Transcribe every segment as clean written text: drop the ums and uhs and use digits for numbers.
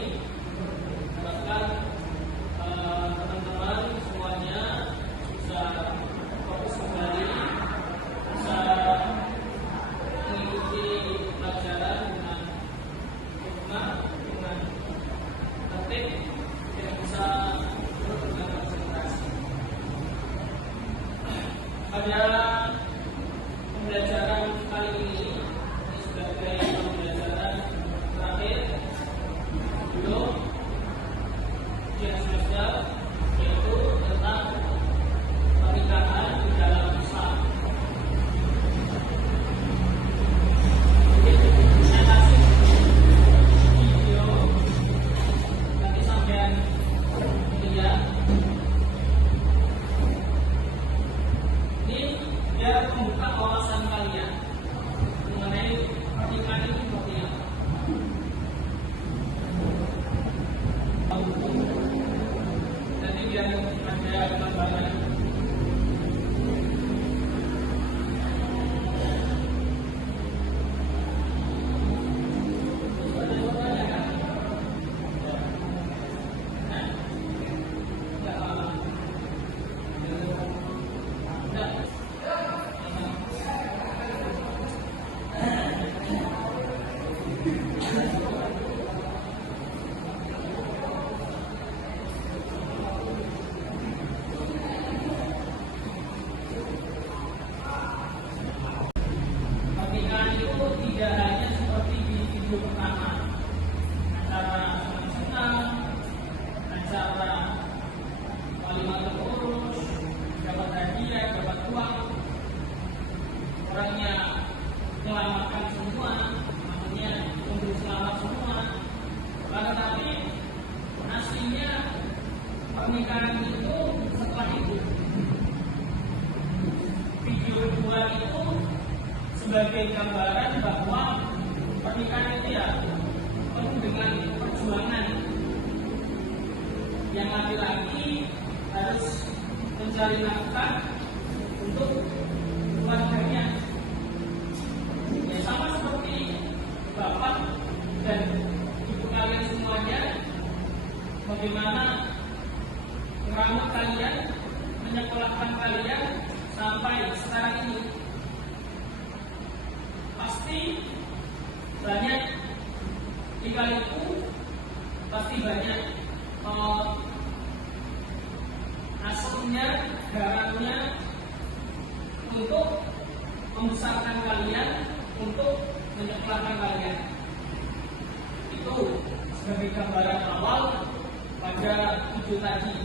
ini. Harapkan teman-teman semuanya bisa fokus kembali, bisa mengikuti pelajaran dengan hikmah, dengan tertib, tidak bisa dengan konsentrasi. Pada pembelajaran kali ini sebagai pembelajaran terakhir belum ujian semester, yaitu tentang pernikahan di dalam Islam. Saya kasih video nanti sampean lihat. Ini biar membuka wawasan kalian mengenai pernikahan itu seperti apa. Nanti biar ada gambaran. Pernikahan itu tidak hanya seperti di video pertama, acara senang-senang, acara walimatul urus, dapat hadiah, dapat uang, orangnya menyelamatkan semua, maksudnya memberi selamat semua. Tetapi aslinya pernikahan itu setelah itu. Video kedua itu sebagai gambaran bahwa pernikahan itu ya penuh dengan perjuangan. Yang laki-laki harus mencari nafkah untuk keluarganya. Ya sama seperti bapak dan ibu kalian semuanya, bagaimana merawat kalian, menyekolahkan kalian sampai sekarang ini. Pasti banyak lika-liku, pasti banyak aslinya, garamnya untuk membesarkan kalian, untuk menyekolahkan kalian. Itu sebagai gambaran awal pada video tadi.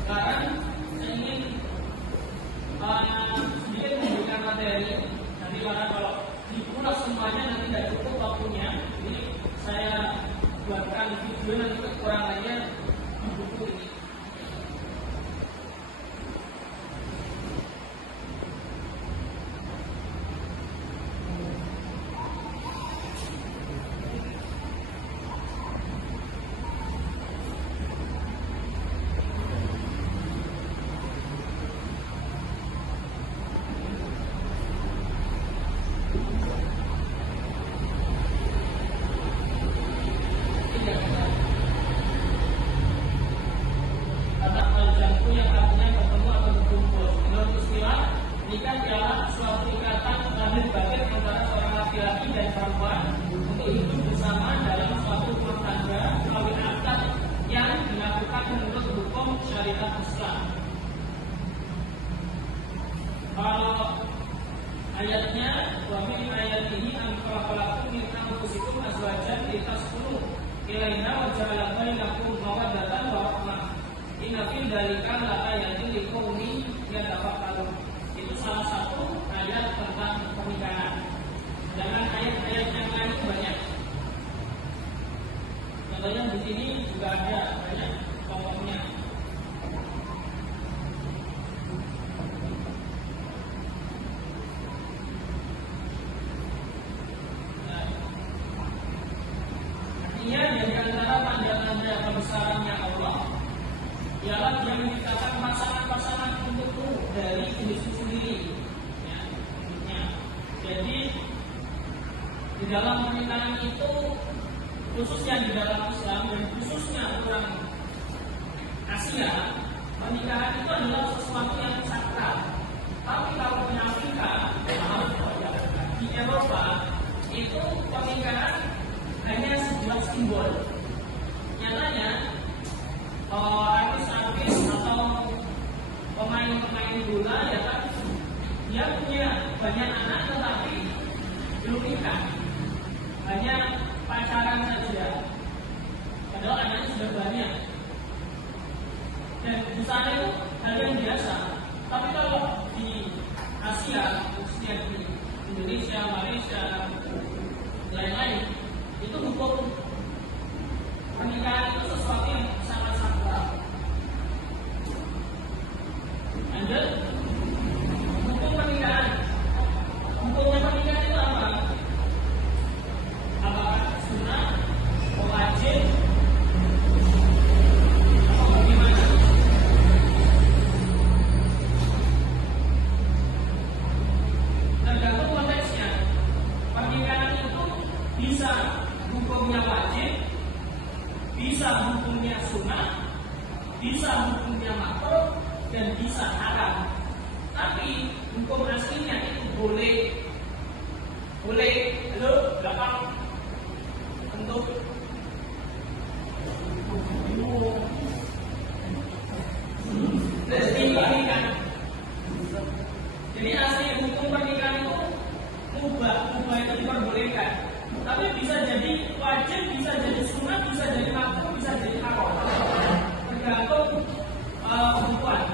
Sekarang saya ingin sedikit memberikan materi. Nanti kalau diulas semuanya nanti tidak cukup waktunya. Ini saya buatkan video nanti kekurangannya di buku ini. Nikah adalah suatu ikatan lahir batin antara seorang laki-laki dan perempuan untuk hidup bersama dalam suatu rumah tangga kawin akad yang dilakukan menurut hukum syariat Islam. Kalau ayatnya, wa min ayatihi an khalaqalakum min anfusikum azwajan litaskunu ilaiha wa ja'ala bainakum mawaddatan wa rahmah. Inna fi dzalika laayatin liqaumin yatafakkarun. Itu salah satu ayat tentang pernikahan. Dengan ayat-ayat yang lain banyak. Contohnya di sini juga ada banyak pokoknya. Artinya dari antara tanda-tanda kebesarannya Allah ialah Dia menciptakan pasangan-pasangan untukmu dari jenismu sendiri. Jadi di dalam pernikahan itu khususnya di dalam Islam dan khususnya orang Asia, pernikahan itu adalah sesuatu yang sakral. Tapi kalau di Afrika, di Eropa, itu pernikahan hanya sebuah simbol. Nyatanya, artis-artis atau pemain-pemain bola ya kan, dia punya banyak anak tetapi belum nikah, hanya pacaran saja. Padahal anaknya sudah banyak. Dan di sana itu hal yang biasa. Tapi kalau di Asia, khususnya di Indonesia, Malaysia, lain-lain, itu hukum pernikahan itu sesuatu yang sangat sakral. Lanjut, hukum pernikahan. Hukumnya pernikahan itu apa? Apakah sunnah, wajib, atau bagaimana? Tergantung konteksnya. Pernikahan itu bisa hukumnya wajib, bisa hukumnya sunnah, bisa hukumnya makruh, dan bisa haram. Tapi hukum aslinya itu boleh. Halo, gampang untuk pernikahan. Jadi asli hukum pernikahan itu mubah itu diperbolehkan. Tapi bisa jadi wajib, bisa jadi sunnah, bisa jadi makruh, bisa jadi haram. Tergantung kebutuhan.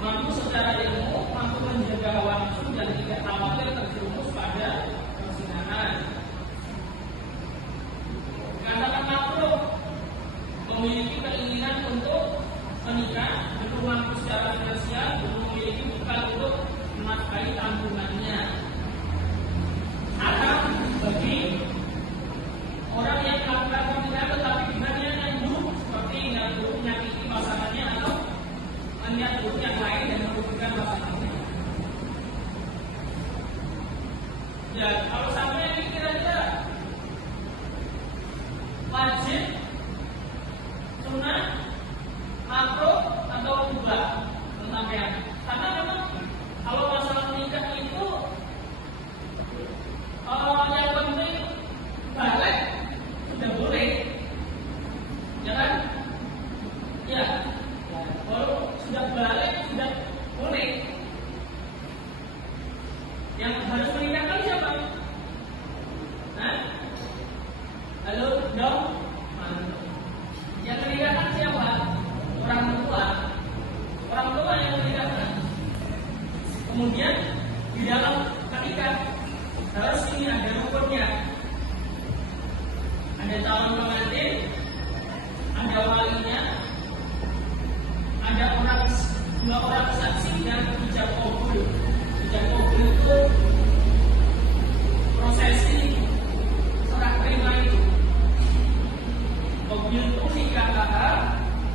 Mampu secara ilmu, mampu menjaga hawa nafsu dan tidak khawatir terjerumus pada perzinahan. Katakan makruh, memiliki keinginan untuk menikah, belum mampu secara finansial, belum memiliki bekal untuk menafkahi tanggungannya. Haram bagi orang yang melakukan pernikahan tetapi dengan yang buruk, seperti yang buruk menyakiti pasangannya atau melihat buruk yang lain dan merugikan pasangannya. Ya, kalau sampai ini kira-kira wajib, sunnah, makruh atau mubah penyampaian. Karena memang kalau masalah nikah itu yang penting balik sudah boleh, ya kan? Ya, kalau sudah balik sudah boleh. Yang harus menikahkan siapa? Hah? Halo, dong? Yang menikahkan siapa? Orang tua. Orang tua yang menikahkan. Kemudian di dalam menikah harus ini ada rukunnya. Ada calon pengantin, ada walinya, ada dua orang saksi dan ijab kabul. Ijab kabul itu prosesi serah terima itu. Kabul itu nikah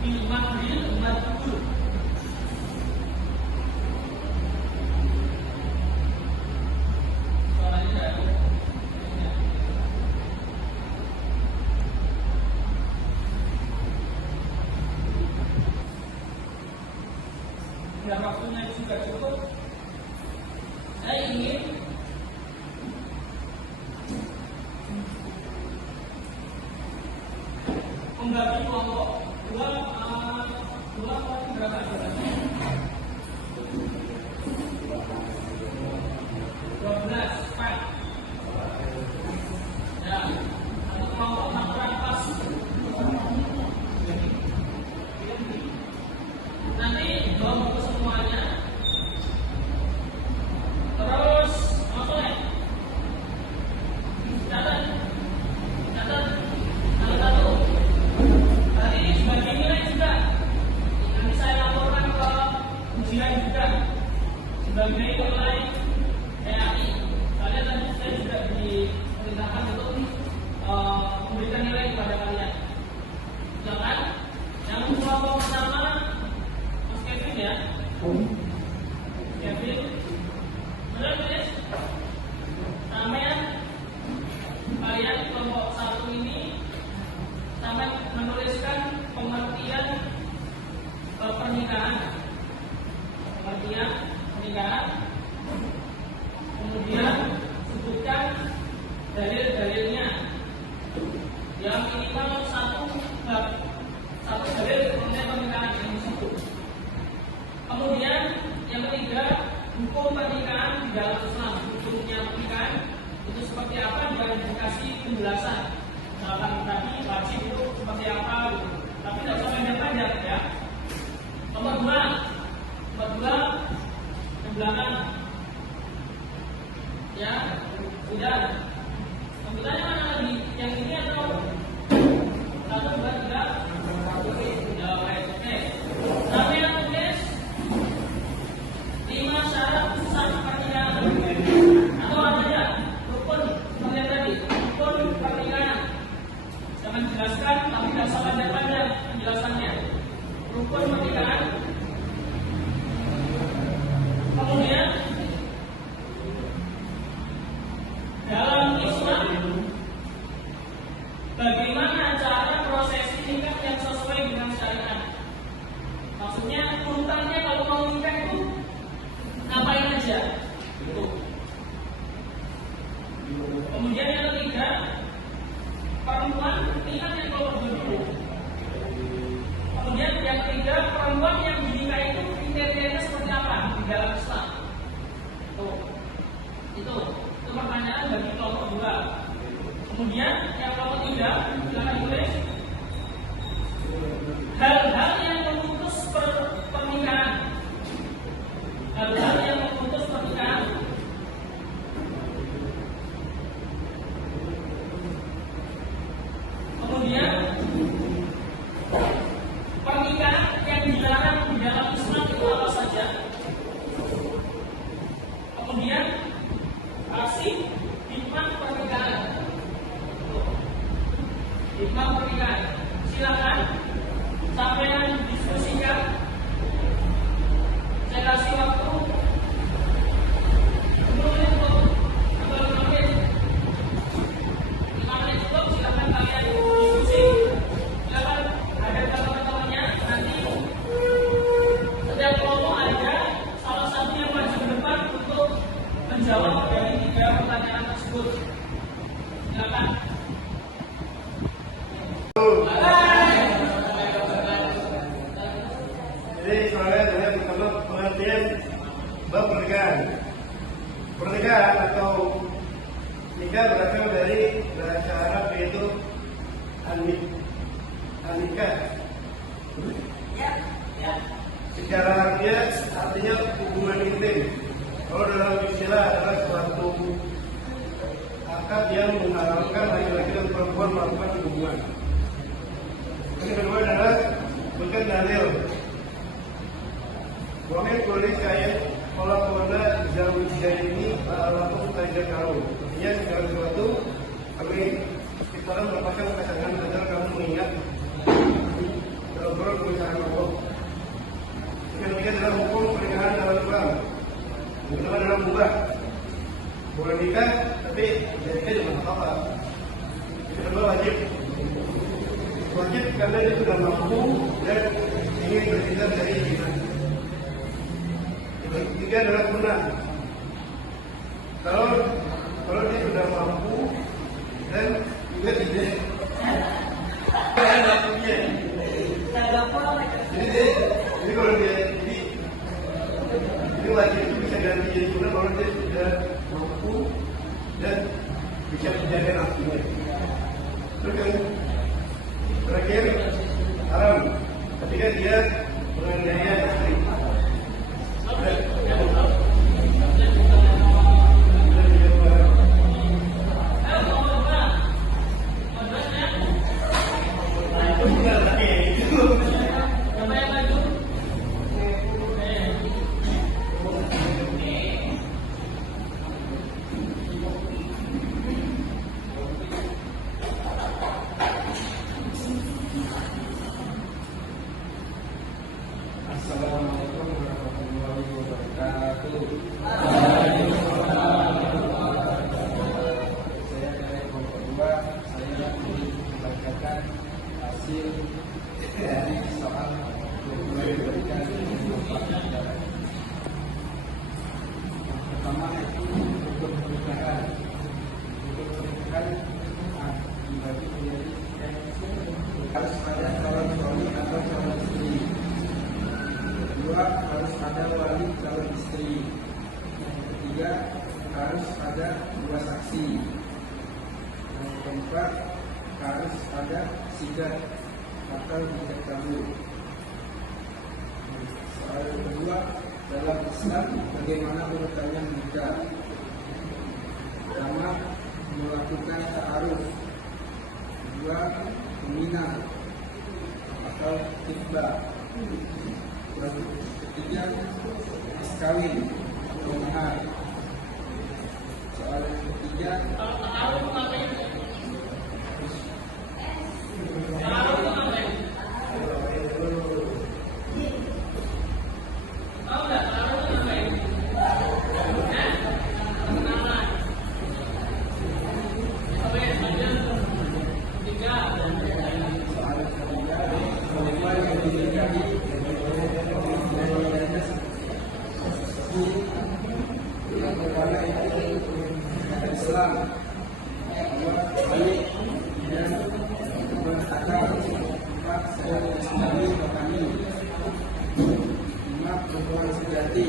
bil mahril madhkur. Dan waktunya juga cukup. Saya ingin membagi kelompok dua berapa jumlahnya? 12 part. Ya, satu kelompok makan pas. Nanti bawa buku semuanya. Terus maksudnya catat satu. Tadi sebagai nilai juga. Nanti saya laporkan ke ujian juga sebagai nilai PAI. Kalian tadi saya juga diperintahkan untuk memberikan minimal satu dalil mengenai pernikahan yang disebut. Kemudian yang ketiga, hukum pernikahan di dalam Islam. Hukumnya pernikahan itu seperti apa, juga dikasih penjelasan. Misalkan tadi wajib itu seperti apa gitu. Tapi tidak usah panjang-panjang ya. Nomor dua yang belakang ya sudah. Kemudian mana lagi? Yang ini atau satu dua tiga? Ya baik, oke. Sampai yang tulis 5 syarat sah pernikahan atau apa aja rukun seperti yang tadi, rukun pernikahan. Jangan jelaskan tapi tidak usah panjang-panjang penjelasannya. Rukun pernikahan. Kemudian dalam Islam bagaimana cara prosesi nikah yang sesuai dengan syariat? Maksudnya urutannya kalau mau nikah itu ngapain aja? Gitu. Kemudian yang ketiga, perempuan nikah yang kalau dulu. Kemudian yang ketiga, perempuan yang dinikah itu kriterianya seperti apa di dalam Islam? Itu pertanyaan bagi kelompok dua. Kemudian yang kelompok tiga, silakan tulis hal-hal yang memutus pernikahan. Hal-hal yang memutus pernikahan. Kemudian pernikahan yang dilarang di dalam Islam itu apa saja? Kemudian kasih hikmah pernikahan. Hikmah pernikahan. Silakan sampai diskusikan. Saya kasih waktu 10 menit atau 5 menit. 5 menit cukup. Silakan kalian diskusi. Silakan ada teman-temannya. Nanti setiap kelompok ada salah satu yang maju ke depan untuk menjawab dari 3 pertanyaan tersebut. Silakan. Jadi soalnya pertama pengertian bab pernikahan. Pernikahan atau nikah berasal dari bahasa Arab yaitu nikah. Secara harfiah artinya hubungan intim. Kalau dalam istilah adalah suatu akad yang mengharapkan laki-laki dan perempuan melakukan hubungan. Yang kedua adalah bukan dalil. Wahai tulis kaya kalau anda jauh dari ini lalu tidak tahu. Artinya segala sesuatu kami kita melepaskan pasangan agar kamu mengingat betul-betul tulisan Allah. Yang ketiga adalah hukum pernikahan dalam Islam. Yang kedua adalah mubah. Boleh nikah tapi nikah dengan apa? Yang kedua wajib. Wajib karena dia sudah mampu dan ingin bertindak dari iman. Yang ketiga adalah sunnah. Kalau dia sudah mampu dan juga tidak ada punya. Jadi kalau dia ini wajib itu bisa ganti jadi sunnah kalau dia sudah mampu dan bisa menjaga nafsunya. Terus yang terakhir haram ketika dia menganiaya istri. Assalamualaikum warahmatullahi wabarakatuh. Saya dari kelompok 2, saya membacakan hasil dari soal yang diberikan di Bapak Negara. Yang pertama itu hukum pernikahan. Hukum pernikahan dibagi menjadi sidat atau tidak kabur. Soalan kedua, dalam Islam bagaimana urutannya menikah? Pertama, melakukan ta'aruf. Kedua, meminang atau tiba. Ketiga, mas kawin atau mahar. Soalan ketiga, Kalau taruh ngapain? Taruh ngapain? Tahu nggak taruh ngapain? Kenalan. Apa yang saja? Tiga. soalan ketiga, bagaimana yang dinikahi yang pertama itu Islam, kedua baik dan berakal, empat secara Islami rohani, lima perempuan sejati,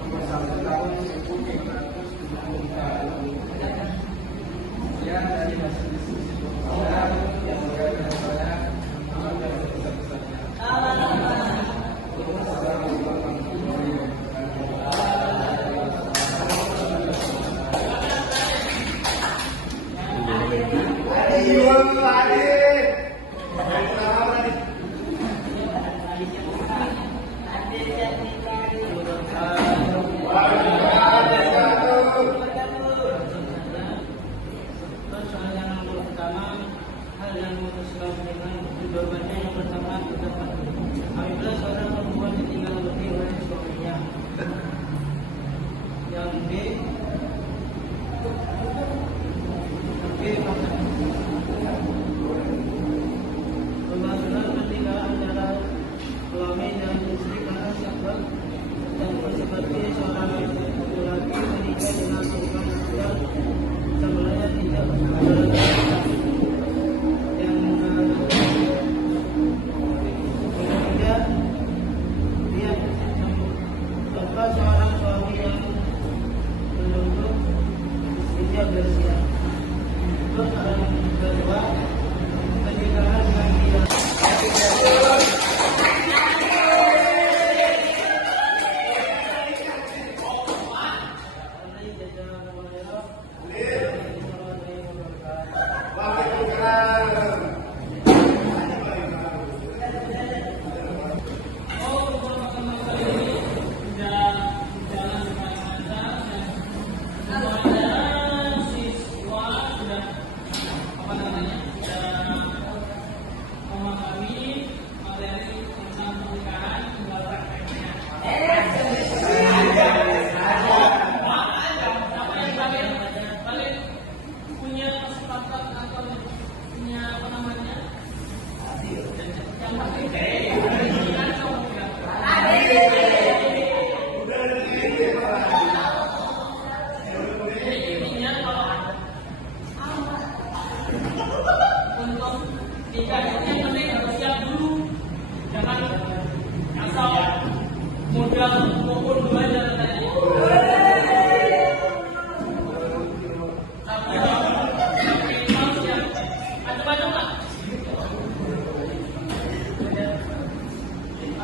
nomor 1 tahun 1974. Ya, dari hasil diskusi saya yang berkaitan saya amal dan besar-besarnya. Assalamualaikum warahmatullahi Soal yang pertama, hal yang memutuskan dengan jawabannya yang pertama terdapat. Apabila seorang perempuan ditinggal lebih oleh suaminya. Yang B, pembahasan ketika antara suami dan istri karena syahwat dan seperti seorang laki-laki menikah dengan perempuan yang sebenarnya tidak yang ketiga, dia contoh seorang suami yang menuntut istrinya bersiap. Terus yang kedua, pernikahan yang tidak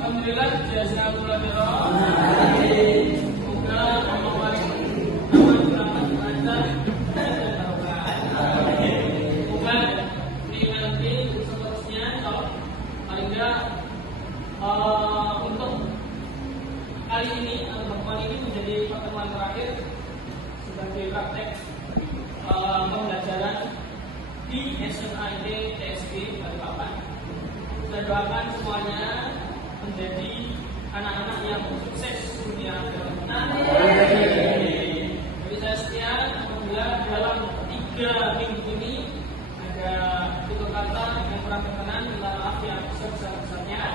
Alhamdulillah, jazakumullah khairan. Semoga Allah semoga di nanti seterusnya kalau paling tidak untuk kali ini atau pertemuan ini menjadi pertemuan terakhir sebagai praktek pembelajaran di SMAID TSB Balikpapan. Kita doakan semuanya menjadi anak-anak yang sukses dunia akhirat. Jadi saya sekian apabila dalam 3 minggu ini ada tutur kata yang kurang berkenan, minta maaf yang sebesar-besarnya.